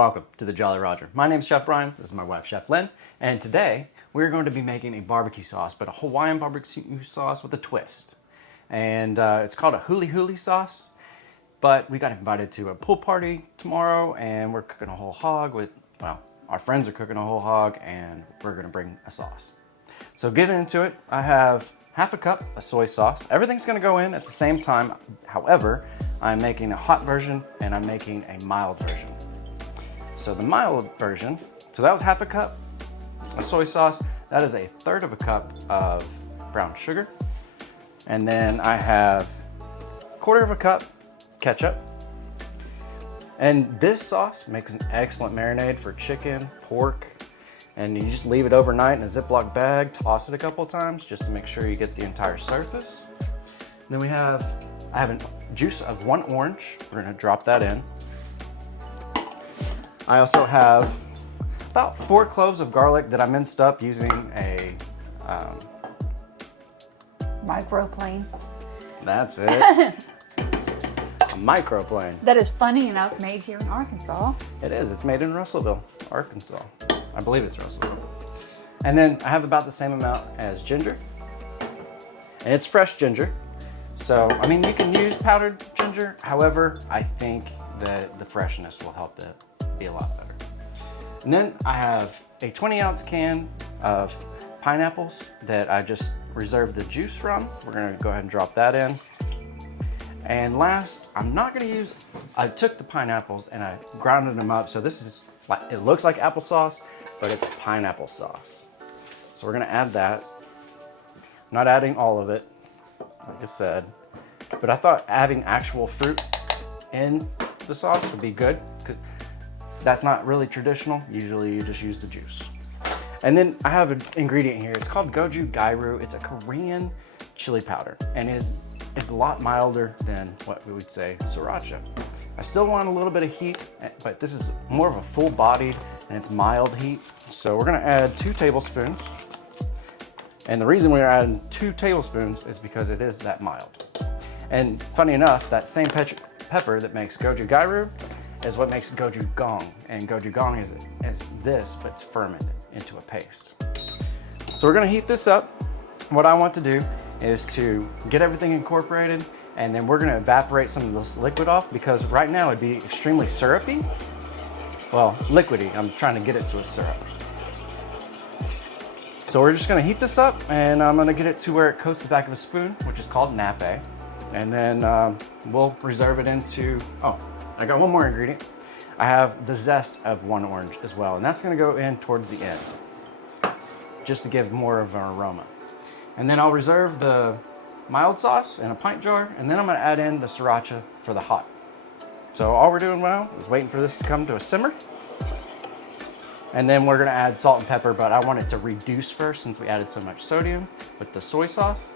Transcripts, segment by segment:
Welcome to the Jolly Roger. My name is Chef Brian, this is my wife Chef Lynn, and today we're going to be making a barbecue sauce, but a Hawaiian barbecue sauce with a twist. And it's called a Huli Huli sauce, but we got invited to a pool party tomorrow and we're cooking a whole hog with, well, our friends are cooking a whole hog and we're gonna bring a sauce. So getting into it, I have half a cup of soy sauce. Everything's gonna go in at the same time. However, I'm making a hot version and I'm making a mild version. So the mild version, so that was half a cup of soy sauce. That is a third of a cup of brown sugar. And then I have a quarter of a cup ketchup. And this sauce makes an excellent marinade for chicken, pork, and you just leave it overnight in a Ziploc bag, toss it a couple of times just to make sure you get the entire surface. And then I have a juice of 1 orange. We're gonna drop that in. I also have about 4 cloves of garlic that I minced up using a microplane. That's it. A microplane. That is funny enough made here in Arkansas. It is. It's made in Russellville, Arkansas. I believe it's Russellville. And then I have about the same amount as ginger. And it's fresh ginger. So, I mean, you can use powdered ginger. However, I think that the freshness will help it be a lot better. And then I have a 20-ounce can of pineapples that I just reserved the juice from. We're gonna go ahead and drop that in. And last, I took the pineapples and I grounded them up. So this is like, it looks like applesauce, but it's pineapple sauce. So we're gonna add that. I'm not adding all of it, like I said, but I thought adding actual fruit in the sauce would be good. That's not really traditional. Usually you just use the juice. And then I have an ingredient here. It's called goju gairu. It's a Korean chili powder and it's a lot milder than what we would say sriracha. I still want a little bit of heat, but this is more of a full bodied and it's mild heat. So we're gonna add 2 tablespoons. And the reason we're adding 2 tablespoons is because it is that mild. And funny enough, that same pepper that makes goju gairu is what makes gochujang. And gochujang is this, but it's fermented into a paste. So we're gonna heat this up. What I want to do is to get everything incorporated, and then we're gonna evaporate some of this liquid off because right now it'd be extremely syrupy. Well, liquidy, I'm trying to get it to a syrup. So we're just gonna heat this up and I'm gonna get it to where it coats the back of a spoon, which is called nappe. And then we'll reserve it into, I got one more ingredient. I have the zest of 1 orange as well, and that's gonna go in towards the end, just to give more of an aroma. And then I'll reserve the mild sauce in a pint jar, and then I'm gonna add in the sriracha for the hot. So all we're doing now is waiting for this to come to a simmer. And then we're gonna add salt and pepper, but I want it to reduce first since we added so much sodium with the soy sauce,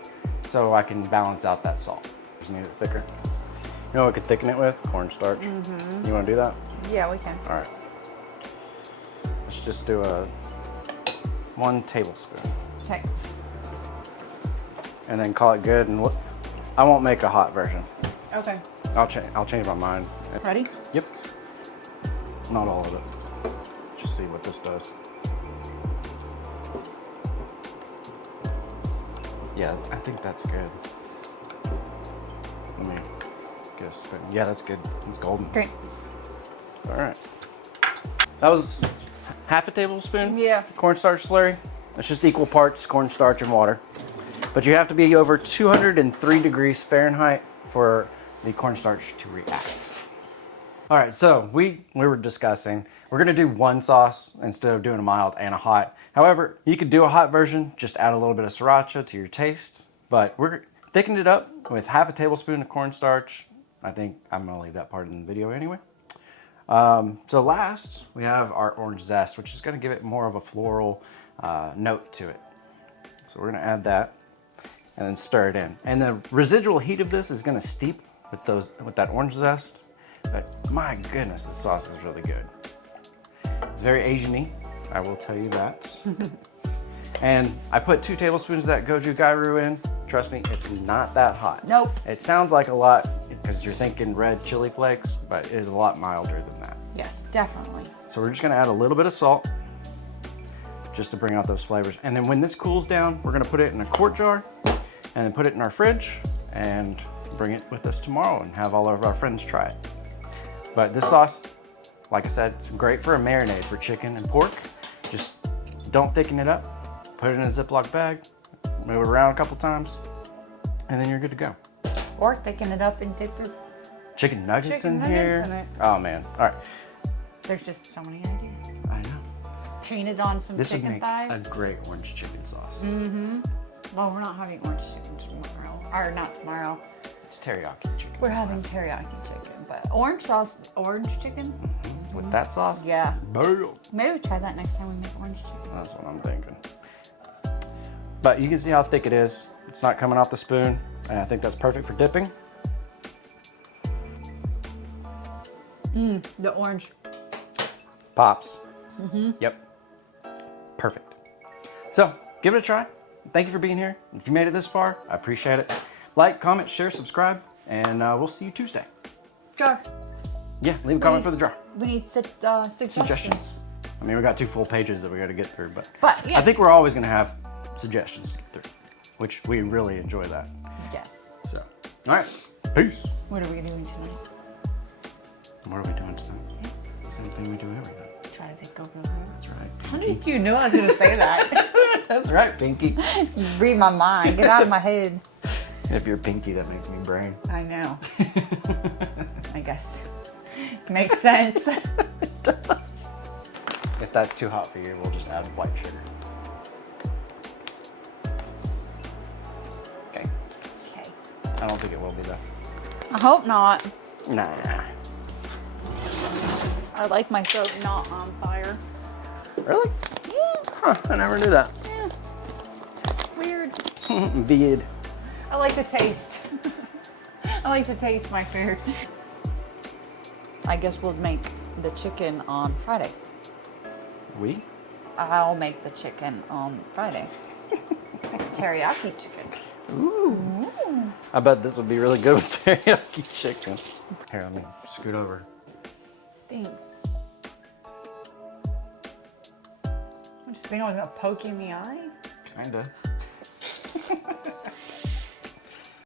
so I can balance out that salt. Just need it thicker. You know what we could thicken it with? Cornstarch. You wanna do that? Yeah, we can. All right. Let's just do 1 tablespoon. Okay. And then call it good. And I won't make a hot version. Okay. I'll change my mind. Ready? Yep. Not all of it. Just see what this does. Yeah, I think that's good. Let me get a spoon. Yeah, that's good. It's golden. Great. All right. That was half a tablespoon. Yeah. Cornstarch slurry. It's just equal parts cornstarch and water. But you have to be over 203 degrees Fahrenheit for the cornstarch to react. All right, so we were discussing, we're gonna do 1 sauce instead of doing a mild and a hot. However, you could do a hot version, just add a little bit of sriracha to your taste, but we're thickening it up with half a tablespoon of cornstarch. I think I'm gonna leave that part in the video anyway. So last, we have our orange zest, which is gonna give it more of a floral note to it. So we're gonna add that and then stir it in. And the residual heat of this is gonna steep with that orange zest. But my goodness, the sauce is really good. It's very Asian-y, I will tell you that. And I put 2 tablespoons of that goju gairu in. Trust me, it's not that hot. Nope. It sounds like a lot because you're thinking red chili flakes, but it is a lot milder than that. Yes, definitely. So we're just gonna add a little bit of salt just to bring out those flavors. And then when this cools down, we're gonna put it in a quart jar and then put it in our fridge and bring it with us tomorrow and have all of our friends try it. But this sauce, like I said, it's great for a marinade for chicken and pork. Just don't thicken it up. Put it in a Ziploc bag, move it around a couple times, and then you're good to go. Or thicken it up and dip your Chicken nuggets chicken in nuggets here. in it. Oh man, all right. There's just so many ideas. I know. Paint it on some This would chicken make thighs. a great orange chicken sauce. Well, we're not having orange chicken tomorrow. Or not tomorrow. It's teriyaki chicken. We're having teriyaki chicken. But orange sauce, orange chicken? With that sauce? Yeah. Boom. Maybe we try that next time we make orange chicken. That's what I'm thinking. But you can see how thick it is. It's not coming off the spoon. And I think that's perfect for dipping. The orange. Pops. Yep. Perfect. So give it a try. Thank you for being here. If you made it this far, I appreciate it. Like, comment, share, subscribe, and we'll see you Tuesday. Jar. Yeah, leave a comment for the jar. We need suggestions. I mean, we got 2 full pages that we got to get through, but Yeah. I think we're always going to have suggestions to get through, which we really enjoy that. Yes. So, all right, peace. What are we doing tonight? What are we doing tonight? The same thing we do every night. Try to take over the room. That's right. How did you know I was going to say that? That's right, Pinky. You read my mind. Get out of my head. If you're Pinky, that makes me brain. I know. I guess. Makes sense. If that's too hot for you, we'll just add white sugar. Okay. Okay. I don't think it will be though. I hope not. Nah. I like my throat not on fire. Really? Yeah. Huh, I never knew that. Yeah. Weird. Weird. I like the taste. I like to taste my food. I guess we'll make the chicken on Friday. We? I'll make the chicken on Friday. Teriyaki chicken. Ooh. I bet this would be really good with teriyaki chicken. Here, let me scoot over. Thanks. I just think I was gonna poke you in the eye. Kinda.